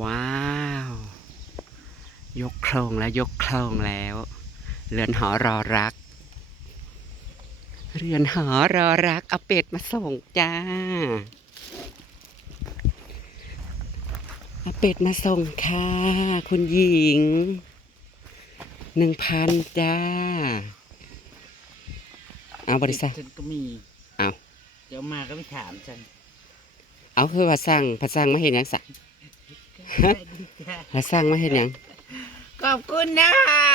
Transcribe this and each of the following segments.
ว้าวยกโครงแล้วยกโครงแล้วเรือนหอรอรักเรือนหอรอรักเอาเป็ดมาส่งจ้าเอาเป็ดมาส่งค่ะคุณหญิง1,000จ้าเอาบริษัทฉันก็มี เอาเดี๋ยวมาก็ไม่ถามฉัน เอาคือว่าสั่งมาเห็นยังสั่งมาสั่งมาเห็นยัง ขอบคุณนะคะ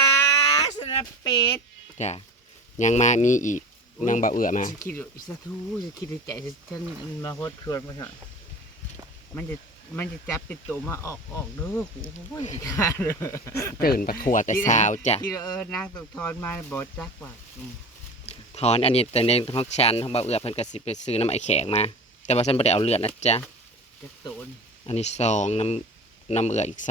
สำหรับเป็ด จ้ายังมามีอีกนางบ่าวเอื้อมา ฉันคิดสาธุฉันคิดในใจฉันมาโคตรชวนมาหน่อยมันจะจับเป็นตัวมาออกเด้อโอ้ยขาดเลย ตื่นประครัวแต่เช้าจ้ะ คิดว่านางต้องทอนมาบอจักว่าถอนอันนี้แต่ในห้องชันห้องบ่าวเอื้อเพิ่นก็สิไปซื้อน้ำไอแขกมา แต่ว่าฉันบ่ได้เอาเลือดนะจ๊ะ จะโตน อันนี้2น้ำเอื้ออีก2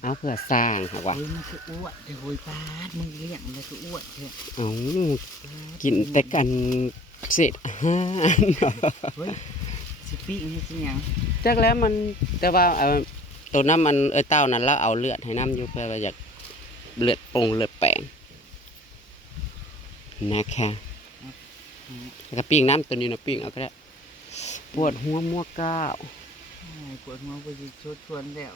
เอาเพื่อสร้างค่ะว่า เฮ้ยมันคืออ้วนเดี๋ยวโวยปาดมึงเลี้ยงมันคืออ้วนเถอะ เอากินแต่กันเศษอาหาร เฮ้ยสิปีนี่สิหยัง จักแล้วมันแต่ว่าตัวน้ำมันเต้านั้นแล้วเอาเลือดให้น้ำอยู่เพื่อว่าอยากเลือดปรุงเลือดแปลงนะคะแล้วก็ปิ้งน้ำตัวนี้นะปิ้งเอาก็ได้ปวดหัวมั่วก้าว ปวดหัวไปชวนแล้ว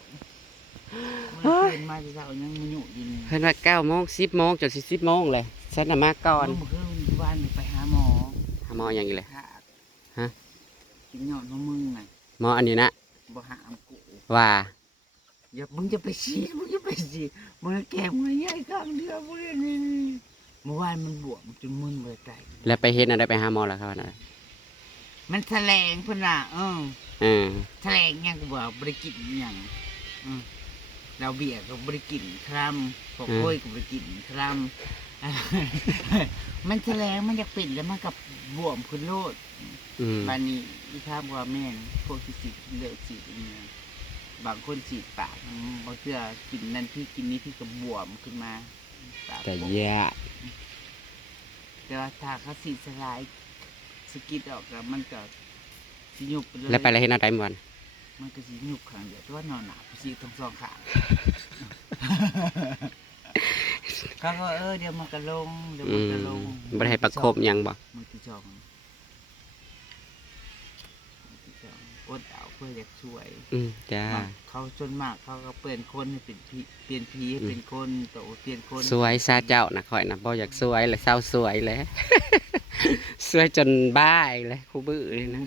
เมื่อคืนมาจะเช้ายังมันอยู่ยิน เพิ่นว่า9 โมง 10 โมงจนสิ10 โมงเลยฉันน่ะมาก่อน เมื่อคืนบ้านไปหาหมอ หาหมออย่างนี้เลย ขาด ฮะ กินหยอดของมึงไง หมออันนี้นะ บ่หามกู ว่า อย่ามึงจะไปฉีดมึงจะไปฉีดมึงแก่มึงใหญ่ข้างเดียวมึงนี่เมื่อวานมันบวมจนมึนเลยไก่ แล้วไปเฮ็ดอะไรไปหาหมอแล้วเขาน่ะ มันแถลงพุ่นน่ะา แถลงยังกูบอกบริกินยังเราเบียร์ก็บริกินครัมพวกโอ้ยก็บริกินครัม มันแถลงมันอยากปิดแล้วมันกับบวมขึ้นโลด บานนี้อีข้าบัวแม่นพวกที่ฉีดเลือดฉีดเนี่ยบางคนฉีดปากบางเทื่อกินนั่นพี่กินนี้พี่ก็บวมขึ้นมาปาก แต่ บวม แย่ แต่ว่าถ้าเขาฉีดสลายสกิดออกแล้วมันก็สิยุบไปเลย แล้วไปแล้วเฮ็ดอะไรม่วน มันก็สิยุบข้างเดียวแต่ว่านอนหนาไปฉีดทั้งสองข้าง เขาก็เดี๋ยวมันก็ลงเดี๋ยวมันก็ลง บ่ได้ให้ประคบหยังบ่ มือที่สองกดเอาเพื่ออยากช่วย จ้า เขาจนมากเขาก็เปลี่ยนคนให้เป็นผีเปลี่ยนผีให้เป็นคนโตเปลี่ยนคน สวยซาเจ้านะข่อยนะบ่อยากสวยเลยเศร้าสวยเลย สวยจนบ้าอีกเลยครูบื้อเลยนะ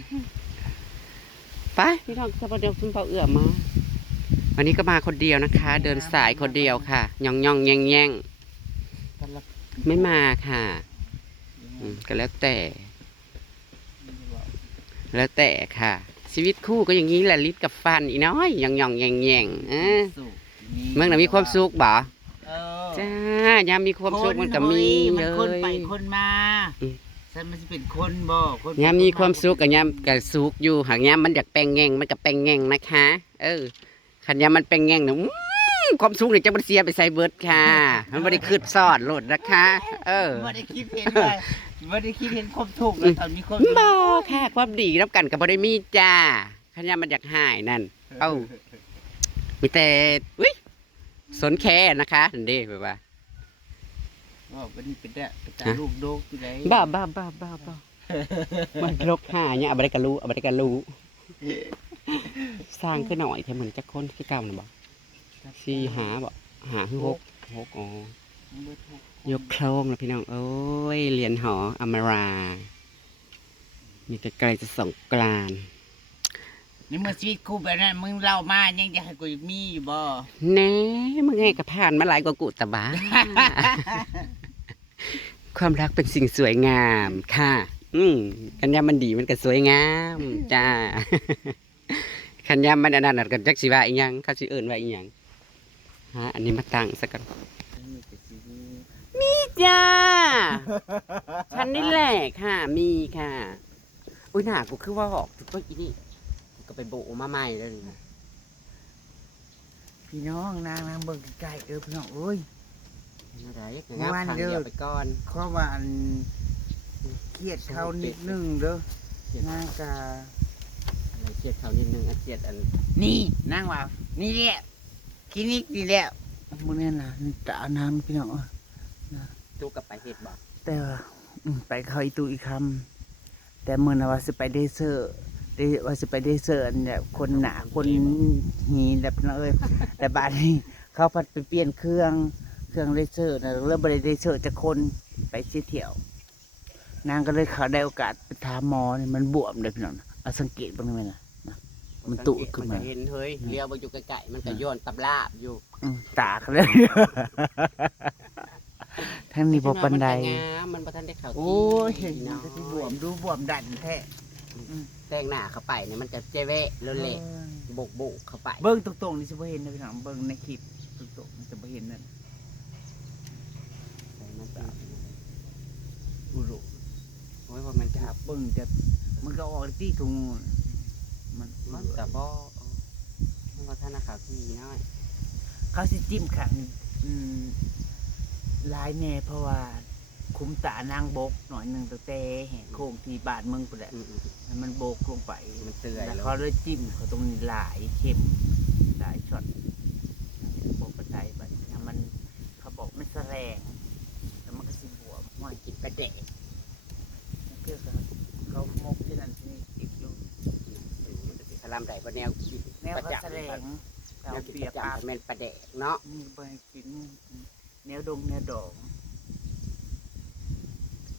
ไปพี่น้องสบายเดียวคุณเปาเอื้อมาวันนี้ก็มาคนเดียวนะคะ เดินสายคนเดียวค่ะย่องย่องแย่งแย่งไม่มาค่ะก็แล้วแต่ค่ะ ชีวิตคู่ก็อย่างนี้แหละลิ้นกับฟันอีน้อยย่องย่องแย่งแย่งเมื่อไหร่มีความสุขบ่จ้ายามมีความสุขมันก็มี มั เล นคนไป ย คนมาฉันมันจะเป็นคนบ่คน ยามมีความสุขกับยามกับสุขอยู่หากยามมันอยากแปลงแง่งมันก็แปลงแง่งนะคะขันยามมันแปลงแง่งเนี่ยความสุขเนี่ยจะมันเสียไปใส่เบิดค่ะ มันไม่ได้คืดซอดโลดนะคะไม่ได้คิดเห็นเลยไม่ได้คิดเห็นความทุกข์เลยตอนมีความ บ่ค่ะ ความดีรับกันกับบ่ได้มีจ้าขันยามมันอยากหายนั่นมีแต่อุ้ยสนแค่นะคะนั่นเด้แบบว่า ว่าวันนี้เป็นได้เป็นตาลูกโดกอยู่ไหน บ้ามันลกหาเนี่ยเอาไปได้กันรู้สร้างขึ้นหน่อยแค่เหมือนจักคนที่เก่านะบ่4 หาบ่หาคือ6อ๋อยกโครงแล้วพี่น้องโอ้ยเรียนหออมรามีใกล้ๆจะสงกรานต์ นี่เมื่อชีวิตคู่แบบนั้นมึงเล่ามายังจะให้กูมีอยู่บ่ แหน่มึงไงก็ผ่านมาหลายกว่ากูตะบ้า ความรักเป็นสิ่งสวยงามค่ะคันยามมันดีมันก็สวยงามจ้า คันยามมันอันนั้นก็จักสิว่าอีหยังเขาสิเอิ้นว่าอีหยังอันนี้มาตั้งซะก่อนมีจ้า ฉันนี่แหละค่ะมีค่ะอุ้ยหน้ากูคือว่าออกก็อีนี่กูก็ไปโบกมาใหม่แล้วนี่ พี่น้องนางเบิ่งไกลๆพี่น้องเอ้ย อะไรก็งับทางเดียวไปก่อน เพราะว่าเครียดเขานิดนึงเด้อนางกา เราเชียดเขานิดนึงเชียดอัน นี่นั่งว่านี่แหละคลินิกนี่แหละมื้อนี้น่ะตาน้ำพี่น้อง ตู้กับไปเฮ็ดบ่ แต่ว่าไปเข้าอีตูอีกคำแต่มื้อน่ะว่าสิไปเดเซอร์ว่าสิไปเดเซอร์อันเนี่ยคนหนาคนหีแบบนั้นเอ้ย แต่บัดนี้เขาพัดไปเปลี่ยนเครื่องเดเซอร์น่ะเริ่มบ่ได้เดเซอร์จักคนไปสิเที่ยวนางก็เลยเขาได้โอกาสไปถามหมอนี่มันบวมเลยพี่น้องเอาสังเกตบ้างไหมล่ะนะมันตุขึ้นมา เห็นเฮ้ยเลี้ยวไปอยู่ไกลๆมันก็ย้อนตับลาบอยู่ ตากเลย ทั้งนี้บ่ปานใด มันบ่ทันได้เข้า โอ้ย ที่ เห็น เนาะ มันก็สิบวมดูบวมดันแท้ แต่งหน้าเข้าไปเนี่ยมันก็เจเวะเละๆโบกๆเข้าไป เบิ่งตรงๆนี่สิบ่เห็นนะพี่น้องเบิ่งในคลิปตรงๆมันจะบ่เห็นนั่น มันจะอุรุโอ้ยว่ามันจะ เบิ่งจะมันก็ออกที่ถุงมันก็บ่มันบ่ทันได้เข้าที่น้อย เขาสิจิ้มขังลายแน่เพราะว่าคุ้มตานางบกหน่อยหนึงตั้งแต่แหกโค้งที่บ้านเมืองพุ่นแหละ ให้มันโบกลงไป มันเตื่อย แล้ว แล้ว เขาเลยจิ้มเขาตรงนี้หลายเข้มหลายช็อตโบกกระจายไปถ้ามันเขาบอกไม่แสลงแล้วมันก็สิบวม มันกินปลาแดก เพื่อเขามกที่นั่นที่นี่ติดอยู่ มันจะสิสลามได้บ่แนวกิน แนว ประ เขา จำ แสลงแน แน ว วกิน เปี ป ย ระ ปาก จำแม่นปลาแดกเนาะ ไปกินแนวดงแนวดอง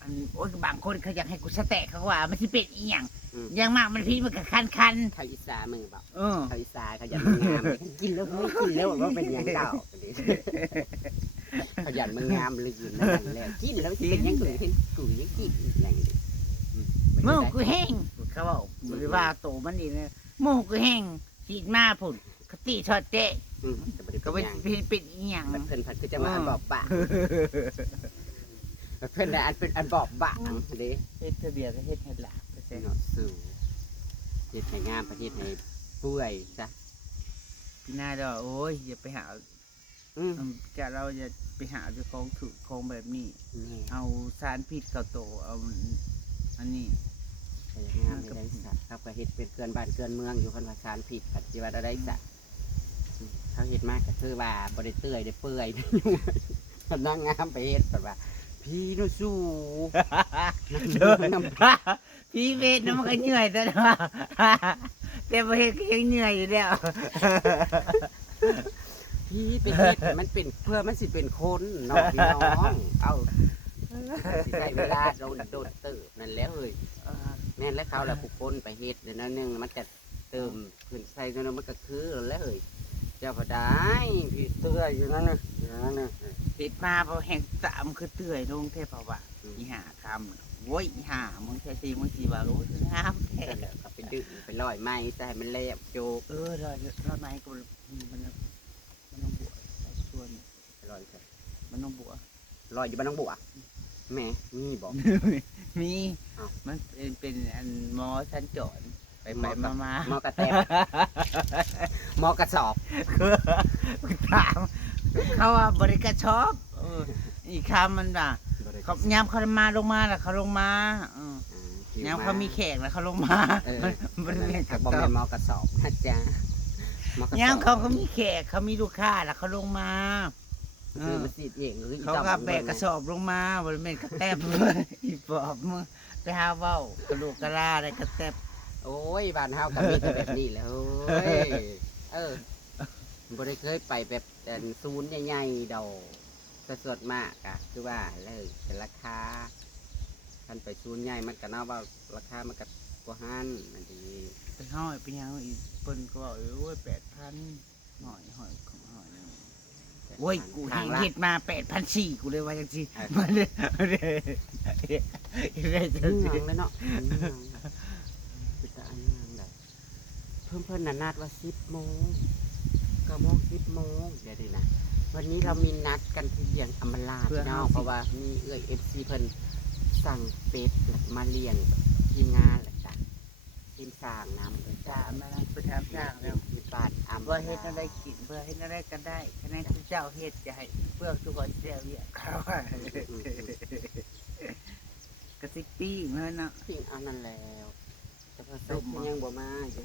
อันโอ้ยบางคนเขาอยากให้กูสแต็กเขาว่ามันสิเป็นอีหยังยังมากมันพิษมันก็คัน ข้าวอีสามึงบอก เออ ข้าวอีสาเขายันมึงงามกินแล้วไม่กินแล้วว่าเป็นหยังเก่าเขายันมึงงามเลยกินนั่นแหละกินแล้วสิเป็นหยังกูเห็นกูยังกินอย่างนี้ โมกูแห้งเขาบอกบริว่าโตมันนี่นะโมกูแห้งฉีดมาผุนกะติทอดเจ๊ ก็ ก็ เป็ เป็น น เป็นอีหยัง เพิ่นผัดคือจะมาอันบอบบางเพิ่นอันเป็นอันบอบบางเด้ เฮ็ดทะเบียนก็เฮ็ดให้หลาบไป เนา เนาะ สู่เฮ็ดให้งามประเทศให้เปื่อยจ้ะ พี่นาดอกโอ้ยอย่าไปหาจะเราอย่าไปหาเจ้าของถูกของแบบนี้ เอาสารพิษเข้าโตเอาอันนี้ งามได้สัตว์ครับก็เฮ็ดเป็นเกินบ้านเกินเมืองอยู่คันว่าสารผิดปัจจุบันได้สัตว์เขาเฮ็ดมากก็คือว่าบ่ได้เตื้อยได้เปื่อยมันนั่งงามไปเฮ็ดแบบว่า พี่นุสู้ พี่เวทน้ำมันก็เหนื่อยแต่ว่าแต่ประเทศก็ยังเหนื่อยอยู่แล้ว พี่ไปเฮ็ดมันเป็นเพื่อมันสิเป็นคนน้องพี่น้องเอาสิใช้เวลาโดนตื่นนั่นแล้วเอ้ยแม่นแล้วเขาแหละผู้คนไปเฮ็ดเดี๋ยวนั้นนึงมันจะเติมขึ้นใส่นั้นมันก็คือแล้วเอ้ยเจ้าพอได้พี่เตื้อยอยู่นั่นน่ะอยู่นั่นน่ะ ติดมาพอแห่งสามคือเตื่อยลงเทพว่าอีหาคำโว้ยอีหามึงแค่ซีมึงสีบารู้คืองามแท้ นั่นแหละก็ไปดึงไปลอยไม้จะให้มันเละโจก รอดไม้ก็มันต้องบวชส่วน ไปลอยเถอะ มันต้องบวช ลอยอยู่บ้านน้องบัวแม่มีบอก มีมันเป็นอันหมอสัญจรไปมา หมอกระแตบหมอกระสอบ ถามเขาว่าบริการชอบอีกคำมันด่าเขายามเขามาลงมาแล้วเขาลงมาแนวเขามีแขกแล้วเขาลงมาบริเวณ กับบอมเป็นหมอกระสอบนะจ๊ะ ยามเขามีแขกเขามีลูกค้าแล้วเขาลงมา คือมันสิเองหรือ เขาก็แบกกระสอบลงมาบริเวณกระแทบเลยอีปอบมึงไปหาเว้ากระดูกกระลาอะไรกระแทบ โอ้ยบ้านเฮาก็มีแต่แบบนี้แหล้วเฮ้ยบ่ได้เคยไปแบบศูนย์ใหญ่ๆดอกแต่ส่วนมากอะคือว่าเลยเป็นราคาท่านไปศูนย์ใหญ่มันก็น่าว่าราคามันก็กว่าหันมันดี ไปห้อยไปยังอีกเปิ้นก็บอกโอ้ย8,000หอยของหอยโอ้ยกูเฮ็ดมา8,400กูเลยว่าจังซี่มาเลยจังซี่เลยเนาะเพิ่นนัดว่า10 โมง9 โมง 10 โมงเดี๋ยวนะวันนี้เรามีนัดกันที่เลี้ยงอมราพี่น้องเพราะว่ามีFC เพิ่นสั่งเป็ดมาเลี้ยงทีมงานแหละจ้ะทีมสร้างน้ำ จ้ามาไปทำสร้างแล้ว ที่บ้านอำ เพื่อเฮ็ดอะไรกินเพื่อเฮ็ดอะไรก็ได้คะแนนที่เจ้าเฮ็ดจะให้เพื่อทุกคนเสียเวียเขากระซิบปี้เมื่อเนาะ ปิ้งเอานั่นแล้วแต่เพิ่น ใส่ขึ้นยังบ่มาอยู่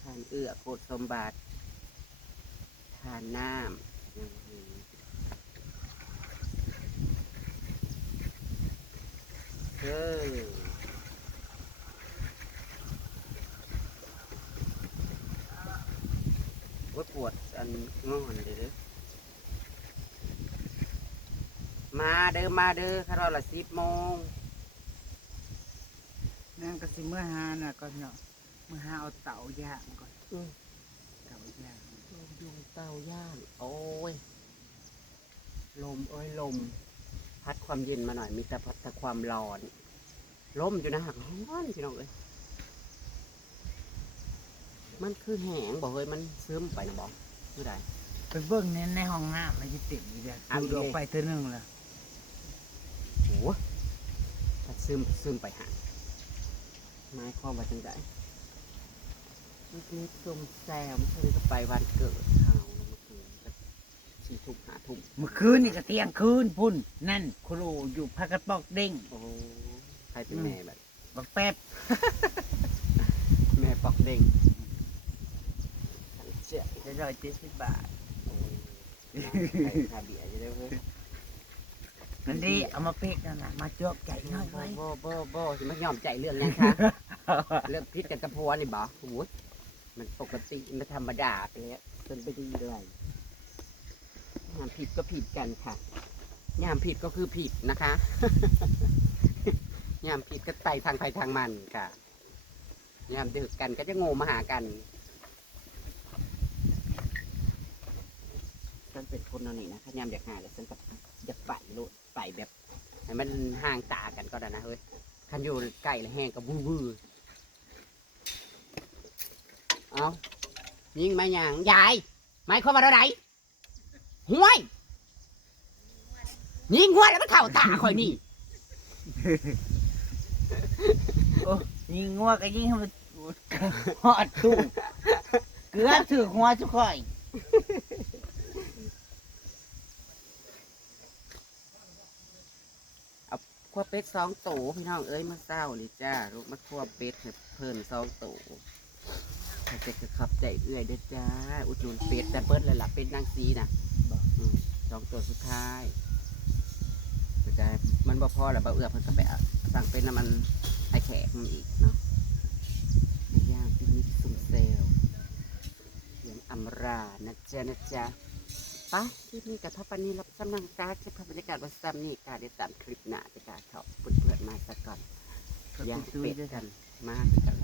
ทานเอื้อโคตรสมบัติทานน้ำเออว่าปวดอันงอนเด้อมาเด้อมาเด้อคาร์ลละ10 โมงนั่นก็สิเมื่อหาน่ะก่อนเนาะเมื่อหาเอาเต่าย่างก่อนเต่าย่าง ยุงเต้าย่างโอ้ยลมเอ้ยลม พัดความเย็นมาหน่อยมีแต่พัดแต่ความร้อนลมอยู่นะหักร้อนพี่น้องเอ้ยมันคือแหงบอกเฮ้ยมันซึมไปนะบอกไม่ได้ ไปเบิ่งในห้องน้ำมันจะเต็มอยู่เด้อดูออกไปเท่านึงละ โหพัดซึมไปหาไม้ข้อมาจังไดเมื่อกี้ซุ่มแซวเมื่อคืนก็ไปวันเกิดเขาเมื่อคืนก็4 ทุ่ม5 ทุ่ม เมื่อคืนนี่ก็เที่ยงคืนพุ่นนั่นครูอยู่พักกระปอกเด้ง โอ้ใครเป็นแม่แบบ บักแป๊บ แม่ปอกเด้งเจ๊ ได้170 บาท โอ้ยใครคาเบียร์จะได้เว้ย นั่นดิเอามาเป๊กนั่นน่ะมาจวกใจหน่อยไว้ บ่สิมันยอมใจเรื่องยังคะ เรื่องพิษกันกับพัวนี่บ่โอ้ยมันปกติมันธรรมดาไปแล้วจนไปดีเลยยามผิดก็ผิดกันค่ะยามผิดก็คือผิดนะคะ ยามผิดก็ไปทางใครทางมันค่ะยามดึกกันก็จะโง่มาหากันฉันเป็นคนเอานี่นะถ้ายามอยากหาแล้วฉันก็อยากไปโลดไปแบบให้มันห่างตากันก็ได้นะเฮ้ยคันอยู่ใกล้แล้วแห้งก็วื้อเอายิงมาอย่างยายหมายความว่าอะไรห้วยยิงหัวแล้วมันเข่าตาคอยนี่ โอ้ยิงงัวก็ยิงให้มันหอดตุ้งเกลือถือหัวทุกข่อย ขั้วเป็ด2 ตัวพี่น้องเอ้ยมาเศร้าเลยจ้าลูกมาขั้วเป็ดให้เพิ่ม2 ตัวถ้าจะขับใจเอื้อยเด้อจ้าอุดหนุนเป็ดแต่เปิ้ลเลยล่ะเป็ดนางซีนะ2 ตัวสุดท้ายแต่จะมันบ่พอแล้วบ่เอื้อเพิ่นก็ไปสั่งเป็นน้ำมันไอแขกมันอีกเนาะย่างปิกนิกซุ่มเซลเสียงอำรานะจ๊ะไปคลิปนี้กับท็อปปันนี้รับสำนักการเช็คบรรยากาศวันซ้ำนี่การเดี๋ยวตามคลิปหน้าจะการท็อปเพื่อนๆมาสักก่อนย่างเป็ดกันมากกัน